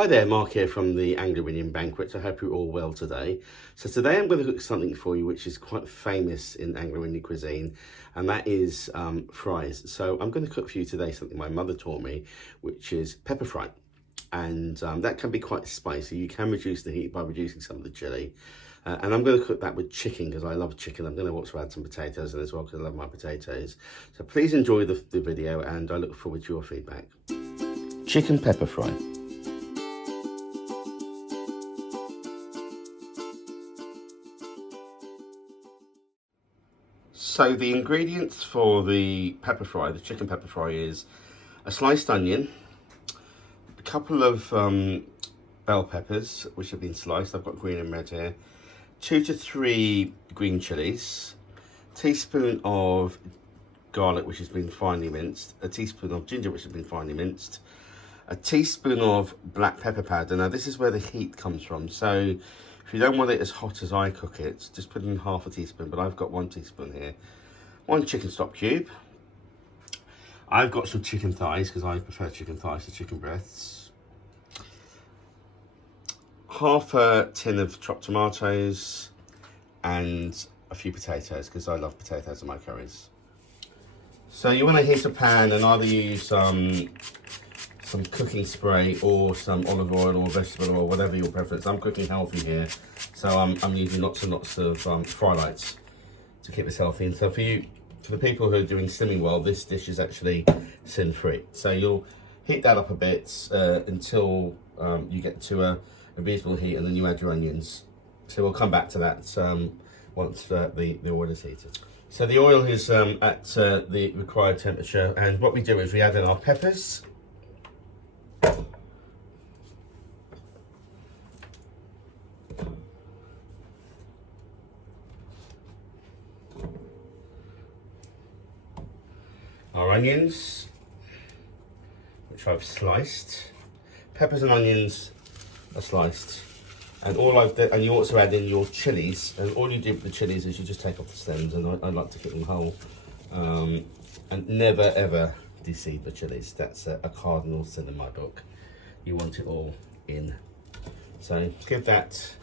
Hi there, Mark here from the Anglo-Indian Banquets. I hope you're all well today. So today I'm going to cook something for you which is quite famous in Anglo-Indian cuisine, and that is fries. So I'm going to cook for you today something my mother taught me, which is pepper fry. And that can be quite spicy. You can reduce the heat by reducing some of the chili. And I'm going to cook that with chicken because I love chicken. I'm going to also add some potatoes in as well because I love my potatoes. So please enjoy the video, and I look forward to your feedback. Chicken pepper fry. So the ingredients for the pepper fry, the chicken pepper fry, is a sliced onion, a couple of bell peppers which have been sliced. I've got green and red here. 2 to 3 green chilies, a teaspoon of garlic which has been finely minced, a teaspoon of ginger which has been finely minced, a teaspoon of black pepper powder. Now this is where the heat comes from, so if you don't want it as hot as I cook it, just put in half a teaspoon, but I've got 1 teaspoon here. 1 chicken stock cube. I've got some chicken thighs because I prefer chicken thighs to chicken breasts. Half a tin of chopped tomatoes and a few potatoes because I love potatoes in my curries. So you want to heat a pan and either use some cooking spray or some olive oil or vegetable oil, whatever your preference. I'm cooking healthy here, so I'm using lots and lots of fry lights to keep us healthy. And so for the people who are doing slimming well, this dish is actually sin-free. So you'll heat that up a bit until you get to a reasonable heat, and then you add your onions. So we'll come back to that once the oil is heated. So the oil is at the required temperature, and what we do is we add in our peppers, our onions, which I've sliced. Peppers and onions are sliced, and and you also add in your chilies. And all you do with the chilies is you just take off the stems, and I like to keep them whole. And never ever de-seed the chilies. That's a cardinal sin in my book. You want it all in. So give that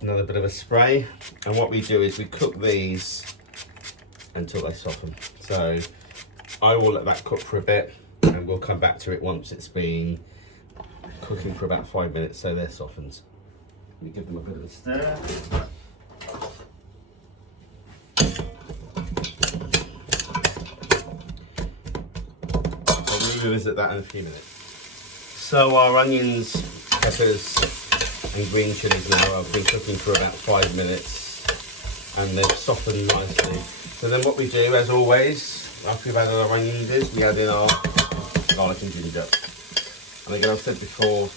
another bit of a spray, and what we do is we cook these until they soften. So I will let that cook for a bit, and we'll come back to it once it's been cooking for about 5 minutes, so they're softened. We give them a bit of a stir. So we'll revisit that in a few minutes. So our onions, peppers and green chilies now have been cooking for about 5 minutes, and they've softened nicely. So then what we do, as always, after we've added our onions, is we add in our garlic and ginger. And again, I've said before,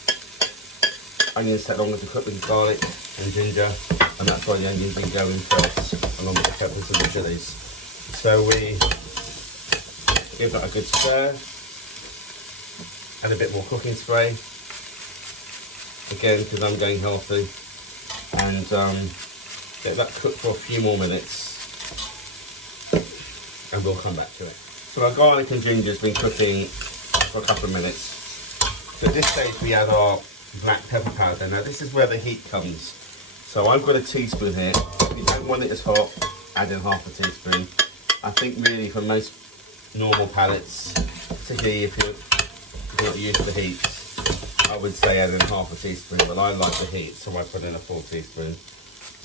onions take longer to cook than garlic and ginger, and that's why the onions can go in first, along with the peppers and the chilies. So we give that a good stir, add a bit more cooking spray, again because I'm going healthy, and get that cooked for a few more minutes, and we'll come back to it. So our garlic and ginger has been cooking for a couple of minutes. So at this stage we add our black pepper powder. Now this is where the heat comes. So I've got a teaspoon here. If you don't want it as hot, add in half a teaspoon. I think really for most normal palates, particularly if you're not used to the heat, I would say add in half a teaspoon, but I like the heat, so I put in a full teaspoon.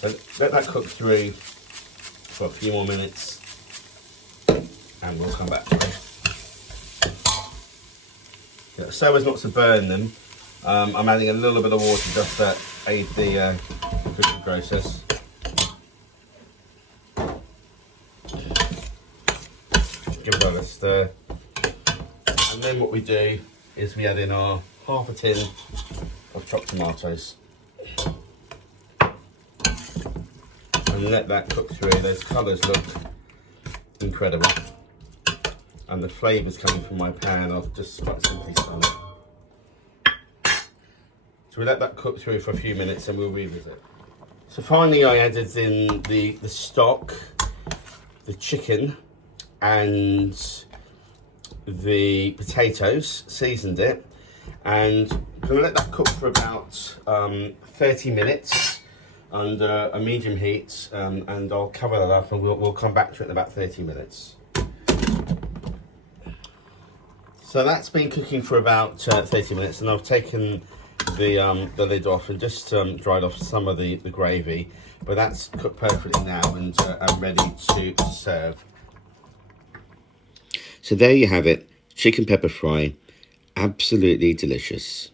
So let that cook through for a few more minutes, and we'll come back to it. So as not to burn them, I'm adding a little bit of water just to aid the cooking process. Give that a stir, and then what we do is we add in our half a tin of chopped tomatoes, and let that cook through. Those colours look incredible, and the flavours coming from my pan are just quite simply stunning. So we let that cook through for a few minutes, and we'll revisit. So finally I added in the stock, the chicken and the potatoes, seasoned it, and because going to let that cook for about 30 minutes under a medium heat, and I'll cover that up, and we'll come back to it in about 30 minutes. So that's been cooking for about 30 minutes, and I've taken the lid off and just dried off some of the gravy, but that's cooked perfectly now, and I'm ready to serve. So there you have it, chicken pepper fry, absolutely delicious.